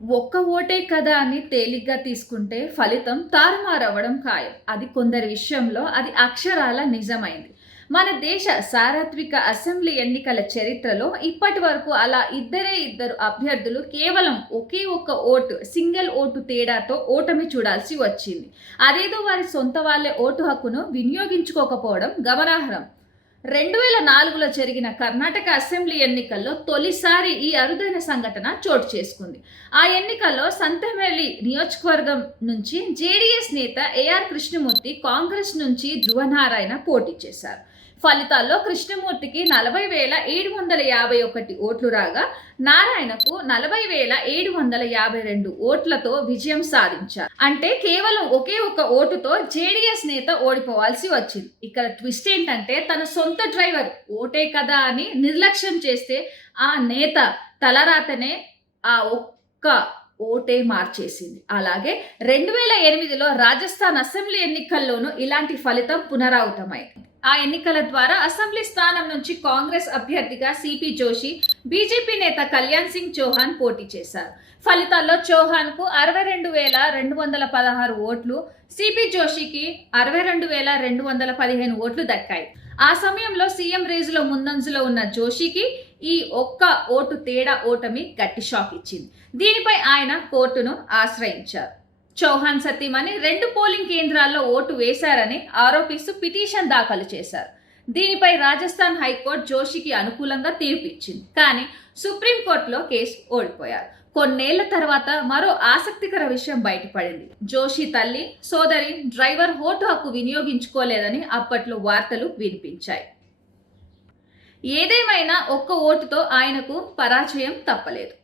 ఒక్క ఓటే కదా అని తేలిగ్గా తీసుకుంటే ఫలితం తారుమారవ్వడం ఖాయం. అది కొందరి విషయంలో అది అక్షరాల నిజమైంది. మన దేశ సార్వత్రిక అసెంబ్లీ ఎన్నికల చరిత్రలో ఇప్పటి వరకు అలా ఇద్దరే ఇద్దరు అభ్యర్థులు కేవలం ఒకే ఒక్క ఓటు సింగిల్ ఓటు తేడాతో ఓటమి చూడాల్సి వచ్చింది. అదేదో వారి సొంత వాళ్ళే ఓటు హక్కును వినియోగించుకోకపోవడం గమనార్హం. రెండు వేల నాలుగులో జరిగిన కర్ణాటక అసెంబ్లీ ఎన్నికల్లో తొలిసారి ఈ అరుదైన సంఘటన చోటు చేసుకుంది. ఆ ఎన్నికల్లో సంతమేలి నియోజకవర్గం నుంచి జేడీఎస్ నేత ఏఆర్ కృష్ణమూర్తి కాంగ్రెస్ నుంచి ధ్రువనారాయణ పోటీ చేశారు. ఫలితాల్లో కృష్ణమూర్తికి నలభై వేల ఏడు వందల యాభై ఒకటి ఓట్లు రాగా నారాయణకు నలభై వేల ఏడు వందల యాభై రెండు ఓట్లతో విజయం సాధించారు. అంటే కేవలం ఒకే ఒక ఓటుతో జేడీఎస్ నేత ఓడిపోవాల్సి వచ్చింది. ఇక్కడ ట్విస్ట్ ఏంటంటే తన సొంత డ్రైవర్ ఓటే కదా అని నిర్లక్ష్యం చేస్తే ఆ నేత తలరాతనే ఆ ఒక్క ఓటే మార్చేసింది. అలాగే రెండు వేల ఎనిమిదిలో రాజస్థాన్ అసెంబ్లీ ఎన్నికల్లోనూ ఇలాంటి ఫలితం పునరావృతమైంది ఆ ఎన్నికల ద్వారా అసెంబ్లీ స్థానం నుంచి కాంగ్రెస్ అభ్యర్థిగా సిపి జోషి బీజేపీ నేత కళ్యాణ్ సింగ్ చౌహాన్ పోటీ చేశారు. ఫలితాల్లో చౌహాన్కు అరవై రెండు వేల రెండు వందల పదహారు ఓట్లు సిపి జోషికి అరవై రెండు వేల రెండు వందల పదిహేను ఓట్లు దక్కాయి. ఆ సమయంలో సీఎం రేజులో ముందంజలో ఉన్న జోషికి ఈ ఒక్క ఓటు తేడా ఓటమి గట్టి షాక్ ఇచ్చింది. దీనిపై ఆయన కోర్టును ఆశ్రయించారు. చౌహాన్ సతీమణి రెండు పోలింగ్ కేంద్రాల్లో ఓటు వేశారని ఆరోపిస్తూ పిటిషన్ దాఖలు చేశారు. దీనిపై రాజస్థాన్ హైకోర్టు జోషికి అనుకూలంగా తీర్పు ఇచ్చింది కానీ సుప్రీంకోర్టులో కేసు ఓడిపోయారు. కొన్నేళ్ళ తర్వాత మరో ఆసక్తికర విషయం బయటపడింది. జోషి తల్లి సోదరి డ్రైవర్ ఓటు హక్కు వినియోగించుకోలేదని అప్పట్లో వార్తలు వినిపించాయి. ఏదేమైనా ఒక్క ఓటుతో ఆయనకు పరాజయం తప్పలేదు.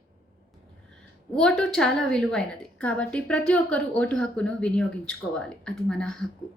ఓటు చాలా విలువైనది. కాబట్టి ప్రతి ఒక్కరూ ఓటు హక్కును వినియోగించుకోవాలి. అది మన హక్కు.